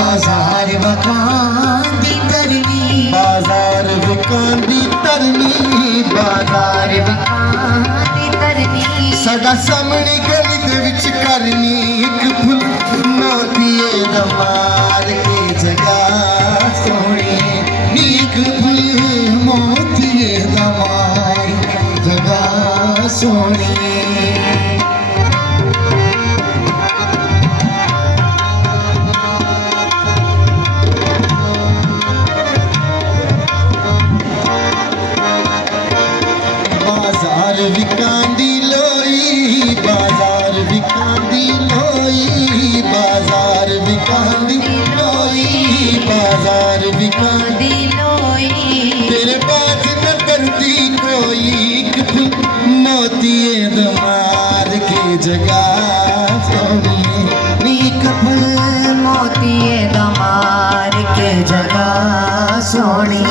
बाजार वकांदी तरनी, बाजार वकांदी तरनी, बाजार वकांदी तरनी। साडा सामने गली दे विच करनी एक फुल मोतीए दा मार के जगह सोहणी, एक फुल मोतीए दा मार जगह सोहणी। बाजार विकांदी लोई, बाजार विकांदी लोई, बाजार विकांदी लोई, बाजार विकांदी लोई। तेरे बात न करती कोई एक फुल मोतीए दा मार के जगह सोहणी, एक फुल मोतीए दा मार के जगह सोहणी।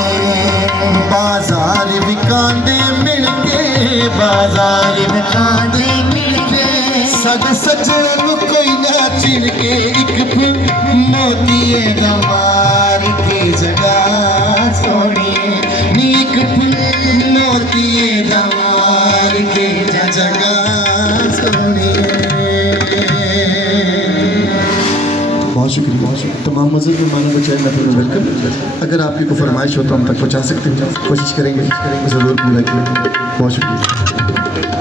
बाजार विकांदे मिलके, बाजार वकांदी मिलके सद सजन कोई ना चिनके एक फुल मोतीए दा मार के जगह सोहणी, एक फुल मोतीए दा मार के जगह सोहणी। बहुत शुक्रिया, बहुत शुक्रिया। तमाम मज़े के माना बचाए मैं तुम्हें वेलकम। अगर आपकी कोई फरमाइश हो तो हम तक पहुँचा सकते हैं, कोशिश करेंगे ज़रूर पूरा करेंगे। बहुत शुक्रिया।